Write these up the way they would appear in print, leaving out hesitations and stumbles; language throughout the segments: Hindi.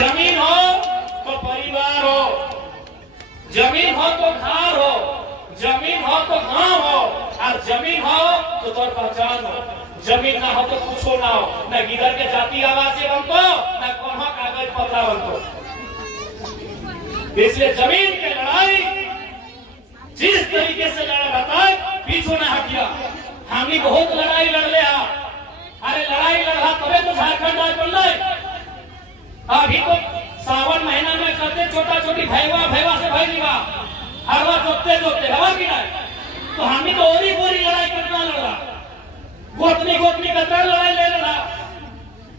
जमीन हो तो परिवार हो, जमीन हो तो घर हो, जमीन हो तो गांव हो, और जमीन हो तो तोर पहचान हो। जमीन ना हो तो कुछ ना हो, न गिदर के जाति आवासीय बनतो, न कोनो कागज पत्र बनतो। इसलिए जमीन की लड़ाई जिस तरीके से लड़ा रहता है, पीछे न हटिया। हमने बहुत लड़ाई लड़ लिया, अरे लड़ाई लड़ा तबे तो झारखंड आज बन रहा। अभी तो सावन महीना में करते छोटा छोटी भैवा से भैलीवा हरवा जोतते हवा की नहीं, तो हमने तो ओरी बोरी लड़ाई कितना लड़ा, गोतनी कितना लड़ाई ले रहा,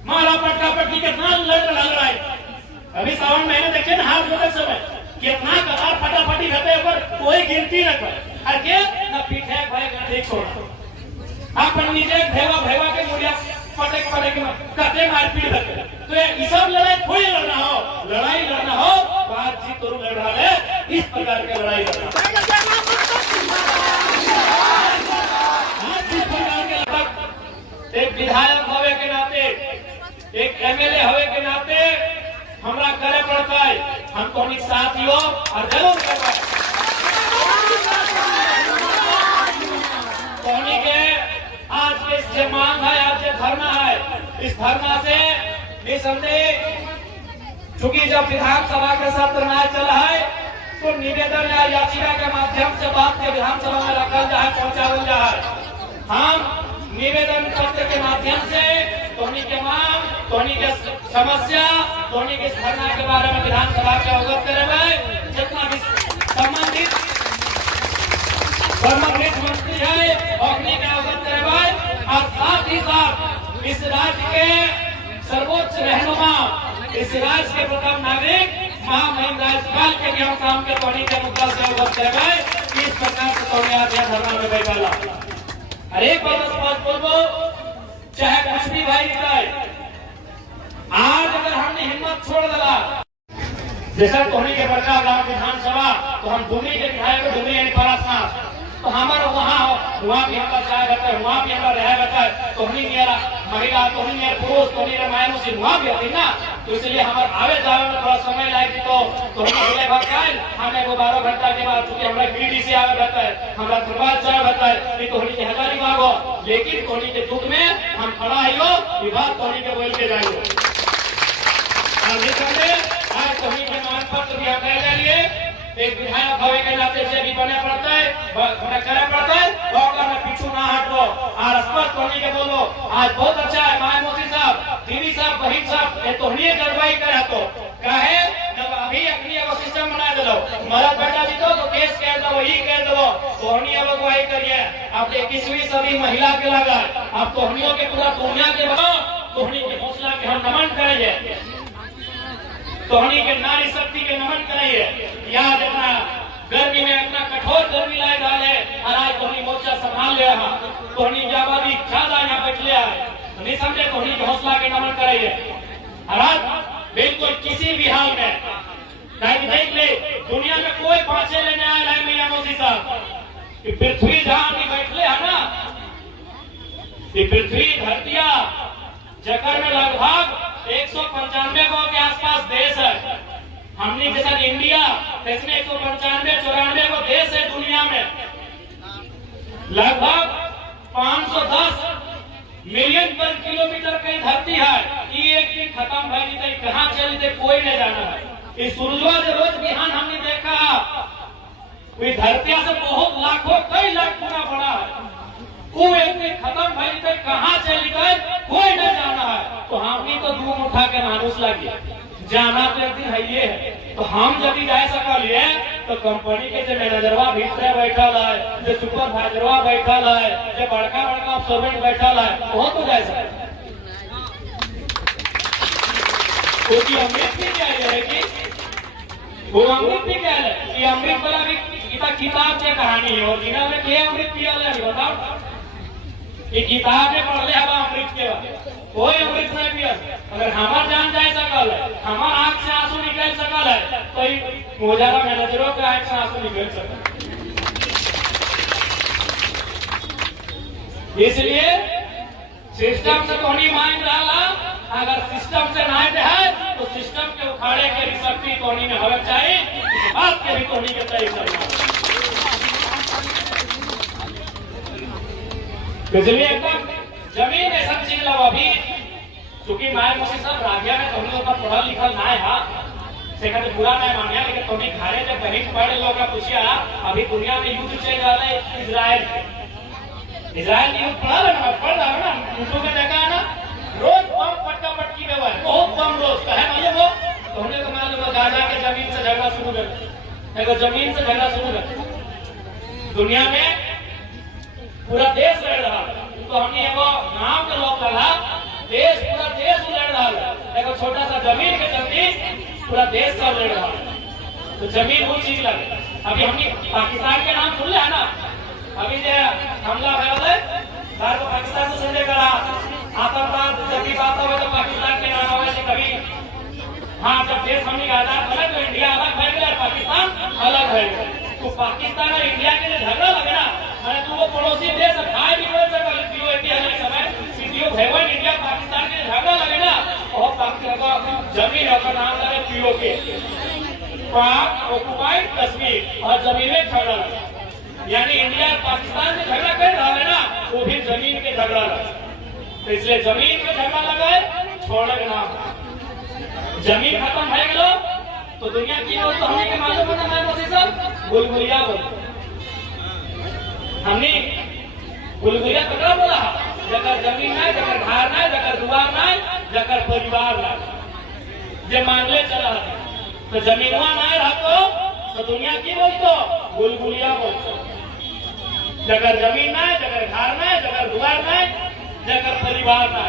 मारा पटका पटकी कितना लड़ रहा लड़ाई। अभी सावन महीने देखे ना हाथ जोते समय कितना कतार फटाफटी रहते ऊपर कोई गिनती न कर, अरे न पीठे भाई गंधे छोड़ा अपन नीचे भैवा के मुड़िया पटक कटे मारपीट रहते। तो ये सब लड़ाई थोड़ी लड़ना हो, लड़ाई लड़ना हो बातचीत करो, लड़ रहा है इस प्रकार की लड़ाई लड़ना। एक विधायक होवे के नाते, एक एमएलए होवे के नाते हमरा करे पड़ता है, हम तो साथियों और जरूर करवाए के आज के जो मांग है, आज जो धरना है, इस धरना से निसंदेह चूंकि जब विधानसभा का सत्र न चला है तो निवेदन या याचिका के माध्यम से बात के विधानसभा में रखा जाए, पहुंचावल जाए। हम निवेदन पत्र के माध्यम से तोहनी के मांग, तोहनी के समस्या, तोहनी के धरना के बारे में विधानसभा के अवगत करेंगे। जितना भी संबंधित मंत्री है अपने के अवगत करेंगे, और साथ ही साथ इस राज्य के सर्वोच्च रहनुमा, इस राज्य के प्रथम नागरिक महामहिम राज्यपाल के भी हम शाम के तोहनी के मुद्दा से अवगत करेंगे। इस प्रकार से तोहनी आज यहाँ धरना में बैठा अरे बात बोलो, चाहे कुछ भी भाई निकाय, आज अगर हमने हिम्मत छोड़ दिला, जैसा तोहनी के बड़का गांव विधानसभा, तो हम भूमि के विधायक भूमि यानी परासनाथ, तो हमारा वहाँ भी हमारा चाय रहता है, वहाँ भी हमारा रह रहता है। तोहनी मेरा महिला, तोहनी मेरा पुरुष, तोहनी मेरा मायनों से वहाँ भी होती ना, तो इसलिए हमारे आवे जावे में थोड़ा समय लागे। तो तोहनी भगवान हमें वो 12 घंटा के बाद चूंकि हमारा बीडी से आवे रहता है, हमारा धनबाद चाय रहता है, ये तोहनी के हजारी मांगो, लेकिन तोहनी के दुख में हम खड़ा आइयो, ये बात तोहनी के बोल के जाइयो। आज तोहनी के मान पत्र भी हम ले लिए, एक विधायक होवे के नाते से भी बने पड़ता है, करे पड़ता है, और में पीछू ना हटो और स्पष्ट तोहनी के बोलो। आज बहुत अच्छा है माय मोदी साहब, दीदी साहब, बहन साहब, ये तोहनी कार्रवाई करे तो काहे जब अभी अपनी एगो सिस्टम बना दे लो, मरद बेटा जी तो केस कह दो, वही कह दो, तोहनी अब अगुवाई करिए। अब 21वीं सदी महिला के लगा, अब तोहनियों के पूरा दुनिया के तोहनी के हौसला के हम नमन करेंगे, तोहनी के नारी शक्ति के नमन करिए। यहाँ देखना गर्मी में अपना कठोर गर्मी लाए डाले, और आज तोहनी मोर्चा संभाल ले रहा, तोहनी जाबादी ज्यादा यहाँ बैठ लिया है, निसंदेह तोहनी के हौसला के नमन करिए। और आज बिल्कुल किसी भी हाल में देख ले, दुनिया में कोई पांचे लेने आया है मियां मोदी साहब, पृथ्वी जहां भी बैठले है ना, ये पृथ्वी धरतिया जगह में लगभग 195 के आसपास देश है। हमने जैसा इंडिया इसमें 195-94 को देश है दुनिया में, लगभग 510 मिलियन वर्ग किलोमीटर की धरती है। ये एक दिन खत्म भाई जीते, कहाँ चल जीते कोई नहीं जाना है। इस सूरजवा जो रोज बिहान हमने देखा, कोई धरती से बहुत लाखों कई लाख गुना बड़ा है, वो एक दिन खत्म भाई जीते, कहाँ चल जीते कोई नहीं जाना है। तो हमने तो धूम उठा के मानूस लगे जाना तो एक दिन है ये है, तो हम यदि जा सकल है तो कंपनी के जो मैनेजरवा भीतर बैठल है, जो सुपरवाइजरवा बैठल है, जो बड़का बड़का सर्वेंट बैठल है, वो तो जा सकते। क्योंकि अमृत भी क्या है कि वो अमृत भी क्या है, ये अमृत वाला भी किताब की कहानी है, और जिन्होंने के अमृत पिया है बताओ, ये किताब में पढ़ ले हम अमृत के बाद कोई अमृत नहीं पिया। अगर हमार जान जाए सकल है, हमार आंख से आंसू निकल सकल है, तो मोजारा मैनेजरों के आंख से आंसू निकल सकल। इसलिए सिस्टम से तो नहीं मांग रहा, अगर सिस्टम से ना है तो सिस्टम के तोड़नी में हवा चाहिए, इस बात के भी तोड़नी के तय करना। इसलिए एकदम जमीन ऐसा चीज लो अभी, क्योंकि माय मोसी सब राज्य में तुम लोग का पढ़ा लिखा ना है, से कहते बुरा नहीं मानिया, लेकिन तुम्हें घरे जब बहन पढ़े लोग का पूछिया, अभी दुनिया में युद्ध चल रहा है इजराइल युद्ध पढ़ा ना, उनको का देखा है ना, रोज बम पटका पटकी में हुआ है, बहुत कम रोज का है मालूम हो। तो हमने तो मान लो गाजा के जमीन से झगड़ा शुरू कर, जमीन से झगड़ा शुरू कर, दुनिया में पूरा देश लड़ रहा है, तो हमने एगो नाम के लोग लड़ा, देश पूरा देश लड़ रहा है, एगो छोटा सा जमीन के चलते पूरा देश सब लड़ रहा है। तो जमीन वो चीज लगे। अभी हमने पाकिस्तान के नाम सुन लिया ना, अभी जो हमला हुआ है पाकिस्तान को संजय करा, आतंकवाद जब भी बात हो तो पाकिस्तान के नाम होगा, कभी हाँ जब देश हमने आजाद अलग, तो इंडिया अलग भर गया, पाकिस्तान अलग भर गया। तो पाकिस्तान और इंडिया के लिए झगड़ा लगे ना, मैंने तुमको पड़ोसी देश भाई भी बोल सकता समय सीधीओ भैवन इंडिया पाकिस्तान के लिए झगड़ा लगे ना, और पाकिस्तान जमीन का नाम लगे पीओके, पाक ऑक्युपाइड कश्मीर, और जमीन में झगड़ा लगा, यानी इंडिया पाकिस्तान से झगड़ा कर रहा है ना, वो भी जमीन के झगड़ा लगा। तो इसलिए जमीन के झगड़ा लगा है, छोड़े ना, जमीन खत्म है गलो तो दुनिया की हो, तो हमें मालूम होना है मोसी सब बुलबुलिया बोल, हमने बुलबुलिया ककड़ा बोला, जकर जमीन ना, जकर घर ना, जकर दुआर ना, जकर परिवार ना, जे मांगले चला, तो जमीनवा ना रहो तो दुनिया की बोलतो बुलबुलिया बोलतो, जगर जमीन ना, जगर घर ना, जगर दुआर ना, जगर परिवार ना,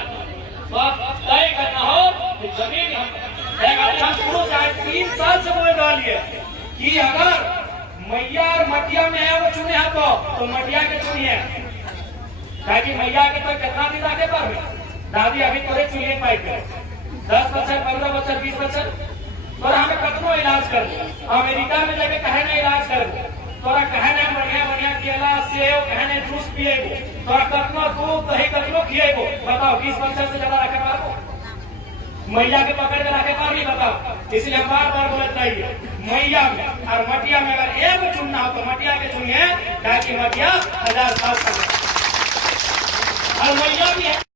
तो तय करना हो कि जमीन हम शुरू से 3 साल से बोल डालिए कि अगर मैया और मटिया में है वो चुने है तो मटिया के चुनिए, ताकि मैया के तो कितना दिन आगे पर दादी अभी तोरे चुनिए पाई कर 10%, 15%, 20%, तोरा हमें कतनो इलाज कर, अमेरिका में जाके कहे ना इलाज कर, तोरा कहे ना बढ़िया बढ़िया केला सेब कहे ना जूस पिएगो, तोरा कतनो दूध दही कतनो खिएगो, बताओ 20% से ज्यादा रखे पारो, मैया के पकड़ के रखे पार नहीं, बताओ। इसलिए बार बार बोलते रहिए, मैया में और मटिया में अगर एक चुनना हो तो मटिया के चुनिए, ताकि मटिया 1000 साल तक, और मैया भी है।